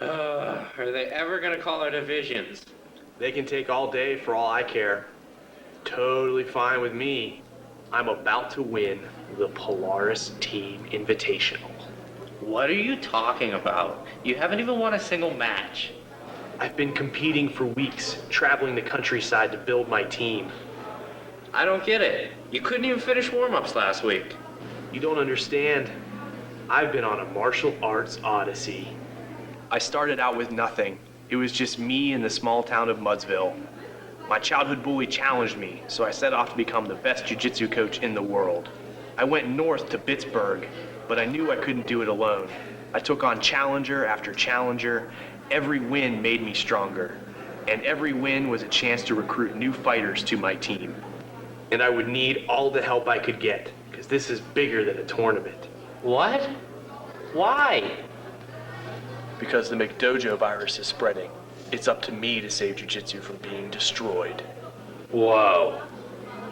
Are they ever gonna call our divisions? They can take all day for all I care. Totally fine with me. I'm about to win the Polaris Team Invitational. What are you talking about? You haven't even won a single match. I've been competing for weeks, traveling the countryside to build my team. I don't get it. You couldn't even finish warm-ups last week. You don't understand. I've been on a martial arts odyssey. I started out with nothing. It was just me in the small town of Mudsville. My childhood bully challenged me, so I set off to become the best jiu-jitsu coach in the world. I went north to Pittsburgh, but I knew I couldn't do it alone. I took on challenger after challenger. Every win made me stronger, and every win was a chance to recruit new fighters to my team. And I would need all the help I could get, because this is bigger than a tournament. What? Why? Because the McDojo virus is spreading. It's up to me to save jiu-jitsu from being destroyed. Whoa.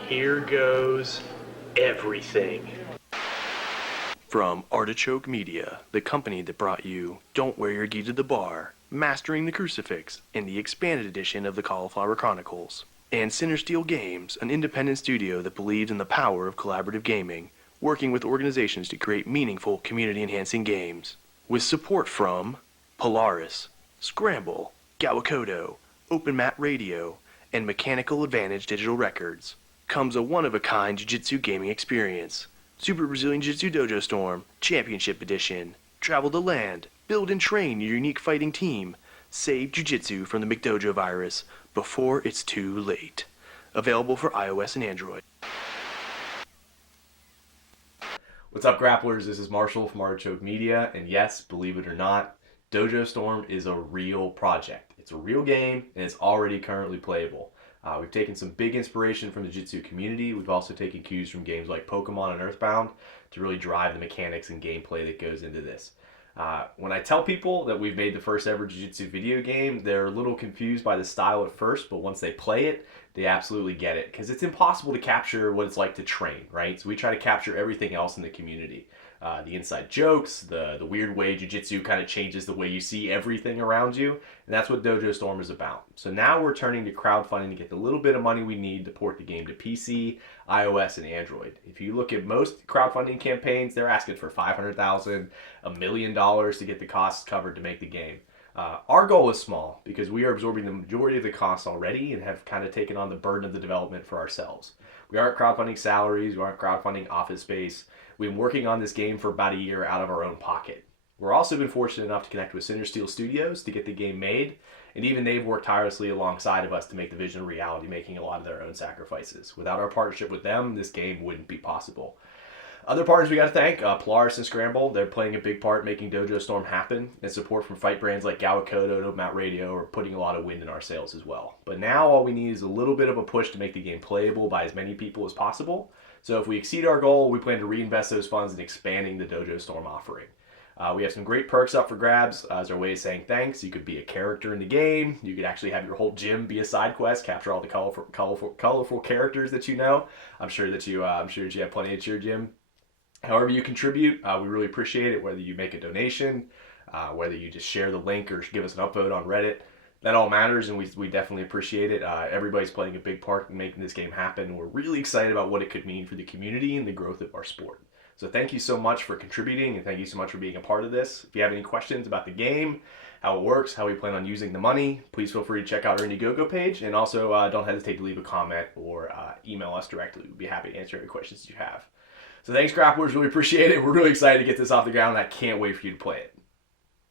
Here goes everything. From Artechoke Media, the company that brought you Don't Wear Your Gi to the Bar, Mastering the Crucifix, and the expanded edition of the Cauliflower Chronicles. And Sinner Steel Games, an independent studio that believes in the power of collaborative gaming, working with organizations to create meaningful, community-enhancing games. With support from Polaris, Scramble, Gawakodo, Open Mat Radio, and Mechanical Advantage Digital Records, comes a one-of-a-kind jiu-jitsu gaming experience. Super Brazilian Jiu-Jitsu Dojo Storm, Championship Edition. Travel the land, build and train your unique fighting team. Save jiu-jitsu from the McDojo virus before it's too late. Available for iOS and Android. What's up, grapplers? This is Marshall from Artechoke Media, and yes, believe it or not, Dojo Storm is a real project. It's a real game, and it's already currently playable. We've taken some big inspiration from the Jiu-Jitsu community. We've also taken cues from games like Pokemon and Earthbound to really drive the mechanics and gameplay that goes into this. When I tell people that we've made the first ever Jiu-Jitsu video game, they're a little confused by the style at first, but once they play it, they absolutely get it. Because it's impossible to capture what it's like to train, right? So we try to capture everything else in the community. The inside jokes, the weird way Jiu-Jitsu kind of changes the way you see everything around you, and that's what Dojo Storm is about. So now we're turning to crowdfunding to get the little bit of money we need to port the game to PC, iOS, and Android. If you look at most crowdfunding campaigns, they're asking for $500,000, $1 million to get the costs covered to make the game. Our goal is small because we are absorbing the majority of the costs already and have kind of taken on the burden of the development for ourselves. We aren't crowdfunding salaries, we aren't crowdfunding office space. We've been working on this game for about a year out of our own pocket. We're also been fortunate enough to connect with Sinner Steel Studios to get the game made, and even they've worked tirelessly alongside of us to make the vision a reality, making a lot of their own sacrifices. Without our partnership with them, this game wouldn't be possible. Other partners we got to thank, Polaris and Scramble. They're playing a big part making Dojo Storm happen, and support from fight brands like Gawakodo and Open Mat Radio are putting a lot of wind in our sails as well. But now all we need is a little bit of a push to make the game playable by as many people as possible. So if we exceed our goal, we plan to reinvest those funds in expanding the Dojo Storm offering. We have some great perks up for grabs as our way of saying thanks. You could be a character in the game. You could actually have your whole gym be a side quest, capture all the colorful characters that you know. I'm sure that you have plenty at your gym. However you contribute, we really appreciate it, whether you make a donation, whether you just share the link or give us an upvote on Reddit. That all matters, and we definitely appreciate it. Everybody's playing a big part in making this game happen. We're really excited about what it could mean for the community and the growth of our sport. So thank you so much for contributing, and thank you so much for being a part of this. If you have any questions about the game, how it works, how we plan on using the money, please feel free to check out our Indiegogo page, and also don't hesitate to leave a comment or email us directly. We'd be happy to answer any questions you have. So thanks, grapplers. Really appreciate it. We're really excited to get this off the ground, and I can't wait for you to play it.